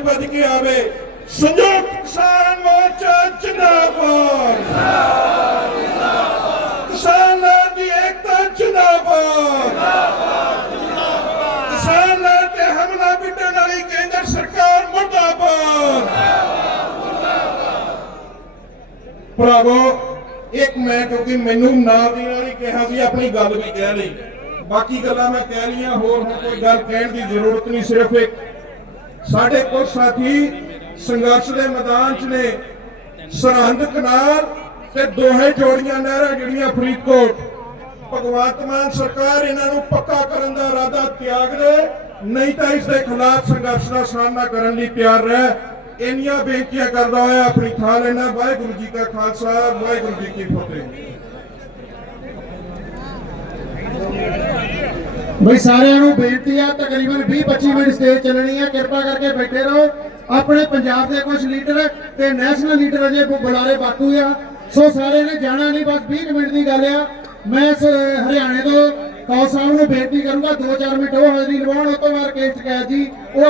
ਵੱਜ ਕੇ ਆਵੇ ਸੰਯੁਕਤ ਕਿਸਾਨ ਮੋਰਚਾ ਜਿੰਦਾਬਾਦ ਕਿਸਾਨਾਂ ਦੀ ਏਕਤਾ ਜਿੰਦਾਬਾਦ ਕਿਸਾਨਾਂ ਤੇ ਹਮਲਾ ਮਿਟਣ ਵਾਲੀ ਕੇਂਦਰ ਸਰਕਾਰ ਮੁਰਦਾਬਾਦ ਭਰਾਵੋ ਇੱਕ ਮੈਂ ਕਿਉਂਕਿ ਮੈਨੂੰ ਨਾਲ ਦੀ ਨਾਲ ਹੀ ਕਿਹਾ ਸੀ ਆਪਣੀ ਗੱਲ ਵੀ ਕਹਿ ਲਈ ਬਾਕੀ ਗੱਲਾਂ ਮੈਂ ਕਹਿ ਲਈਆਂ ਹੋਰ ਹੁਣ ਕੋਈ ਗੱਲ ਕਹਿਣ ਦੀ ਜ਼ਰੂਰਤ ਨਹੀਂ ਸਿਰਫ ਇੱਕ ਸਾਡੇ ਕੁਝ ਸਾਥੀ ਸੰਘਰਸ਼ ਦੇ ਮੈਦਾਨ 'ਚ ਨੇ, ਸਰਹੰਦ ਕਨਾਲ ਤੇ ਦੋਹੇ ਜੋੜੀਆਂ ਨਹਿਰਾਂ ਜਿਹੜੀਆਂ ਫਰੀਦਕੋਟ। ਭਗਵੰਤ ਮਾਨ ਸਰਕਾਰ ਇਹਨਾਂ ਨੂੰ ਪੱਕਾ ਕਰਨ ਦਾ ਇਰਾਦਾ ਤਿਆਗ ਦੇ, ਨਹੀਂ ਤਾਂ ਇਸ ਦੇ ਖਿਲਾਫ ਸੰਘਰਸ਼ ਦਾ ਸਾਹਮਣਾ ਕਰਨ ਲਈ ਤਿਆਰ ਰਹਿ। ਇੰਨੀਆਂ ਬੇਨਤੀਆਂ ਕਰਦਾ ਹੋਇਆ ਆਪਣੀ ਥਾਂ ਲੈਣਾ। ਵਾਹਿਗੁਰੂ ਜੀ ਕਾ ਖਾਲਸਾ, ਵਾਹਿਗੁਰੂ ਜੀ ਕੀ ਫਤਿਹ। ਬਈ ਸਾਰਿਆਂ ਨੂੰ ਬੇਨਤੀ ਆ, ਤਕਰੀਬਨ 20-25 ਮਿੰਟ ਸਟੇਜ ਚੱਲਣੀ ਆ। ਕਿਰਪਾ ਕਰਕੇ ਬੈਠੇ ਰਹੋ। ਆਪਣੇ ਪੰਜਾਬ ਦੇ ਕੁਝ ਲੀਡਰ ਤੇ ਨੈਸ਼ਨਲ ਲੀਡਰ ਅਜੇ ਬੁਲਾਰੇ ਬਾਕੀ ਆ। ਸੋ ਸਾਰੇ ਨੇ ਜਾਣਾ ਨਹੀਂ, ਬਸ 20 ਮਿੰਟ ਦੀ ਗੱਲ ਆ। ਮੈਂ ਹਰਿਆਣੇ ਤੋਂ ਕੌਲ ਸਾਹਿਬ ਨੂੰ ਬੇਨਤੀ ਕਰੂੰਗਾ 2-4 ਮਿੰਟ ਉਹ ਹਾਜ਼ਰੀ ਲਵਾਉਣ ਉਸ ਤੋਂ ਬਾਅਦ ਕੇਸ ਕੈਦ ਜੀ, ਉਹ